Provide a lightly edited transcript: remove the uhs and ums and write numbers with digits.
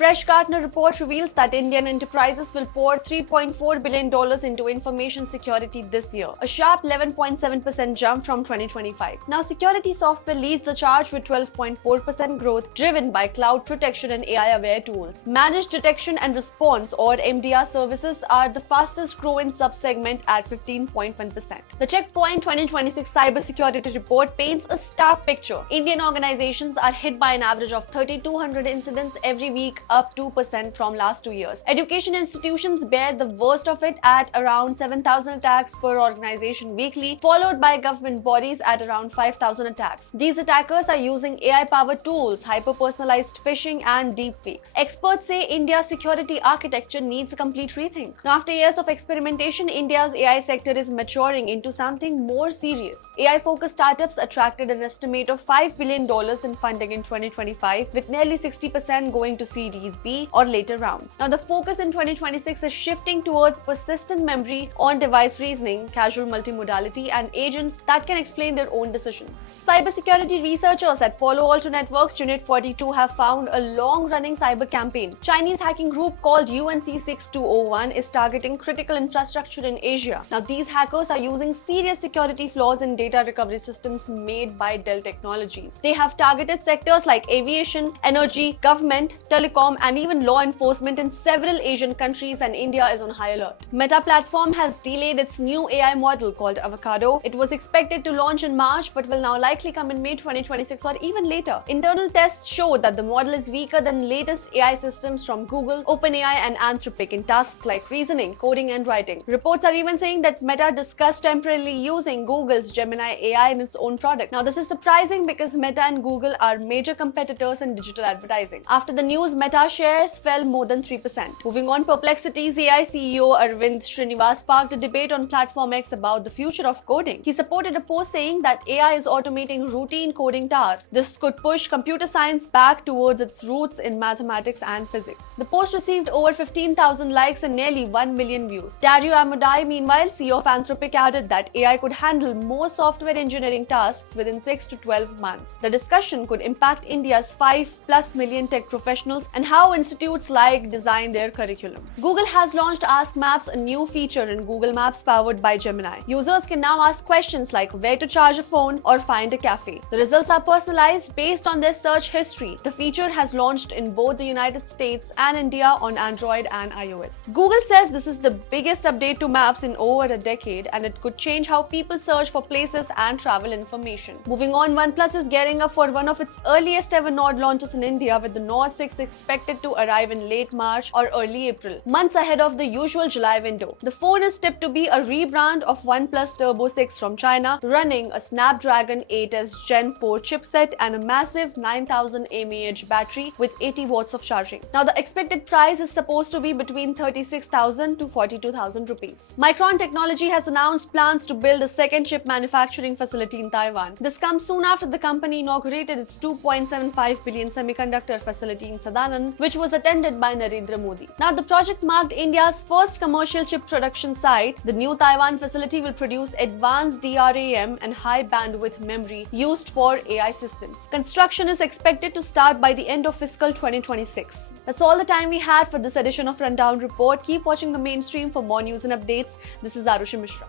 fresh Gartner report reveals that Indian enterprises will pour $3.4 billion into information security this year, a sharp 11.7% jump from 2025. Now, security software leads the charge with 12.4% growth, driven by cloud protection and AI-aware tools. Managed detection and response, or MDR services, are the fastest growing subsegment at 15.1%. The Checkpoint 2026 Cybersecurity report paints a stark picture. Indian organizations are hit by an average of 3,200 incidents every week, up 2% from last 2 years. Education institutions bear the worst of it at around 7,000 attacks per organization weekly, followed by government bodies at around 5,000 attacks. These attackers are using AI-powered tools, hyper-personalized phishing, and deepfakes. Experts say India's security architecture needs a complete rethink. Now, after years of experimentation, India's AI sector is maturing into something more serious. AI-focused startups attracted an estimate of $5 billion in funding in 2025, with nearly 60% going to Series B or later rounds. Now, the focus in 2026 is shifting towards persistent memory, on-device reasoning, casual multimodality, and agents that can explain their own decisions. Cybersecurity researchers at Palo Alto Networks Unit 42 have found a long-running cyber campaign. Chinese hacking group called UNC6201 is targeting critical infrastructure in Asia. Now, these hackers are using serious security flaws in data recovery systems made by Dell Technologies. They have targeted sectors like aviation, energy, government, telecom, and even law enforcement in several Asian countries, and India is on high alert. Meta platform has delayed its new AI model called Avocado. It was expected to launch in March, but will now likely come in May 2026 or even later. Internal tests show that the model is weaker than latest AI systems from Google, OpenAI, and Anthropic in tasks like reasoning, coding, and writing. Reports are even saying that Meta discussed temporarily using Google's Gemini AI in its own product. Now, this is surprising because Meta and Google are major competitors in digital advertising. After the news, Meta shares fell more than 3%. Moving on, Perplexity's AI CEO Aravind Srinivas sparked a debate on Platform X about the future of coding. He supported a post saying that AI is automating routine coding tasks. This could push computer science back towards its roots in mathematics and physics. The post received over 15,000 likes and nearly 1 million views. Dario Amodei, meanwhile, CEO of Anthropic, added that AI could handle more software engineering tasks within 6 to 12 months. The discussion could impact India's 5+ million tech professionals and how institutes like design their curriculum. Google has launched Ask Maps, a new feature in Google Maps powered by Gemini. Users can now ask questions like where to charge a phone or find a cafe. The results are personalized based on their search history. The feature has launched in both the United States and India on Android and iOS. Google says this is the biggest update to Maps in over a decade, and it could change how people search for places and travel information. Moving on, OnePlus is gearing up for one of its earliest ever Nord launches in India, with the Nord 6 expected to arrive in late March or early April, months ahead of the usual July window. The phone is tipped to be a rebrand of OnePlus Turbo 6 from China, running a Snapdragon 8S Gen 4 chipset and a massive 9000 mAh battery with 80 watts of charging. Now, the expected price is supposed to be between 36,000 to 42,000 rupees. Micron Technology has announced plans to build a second chip manufacturing facility in Taiwan. This comes soon after the company inaugurated its $2.75 billion semiconductor facility in Sadanan, which was attended by Narendra Modi. Now, the project marked India's first commercial chip production site. The new Taiwan facility will produce advanced DRAM and high bandwidth memory used for AI systems. Construction is expected to start by the end of fiscal 2026. That's all the time we had for this edition of Rundown Report. Keep watching the mainstream for more news and updates. This is Arushi Mishra.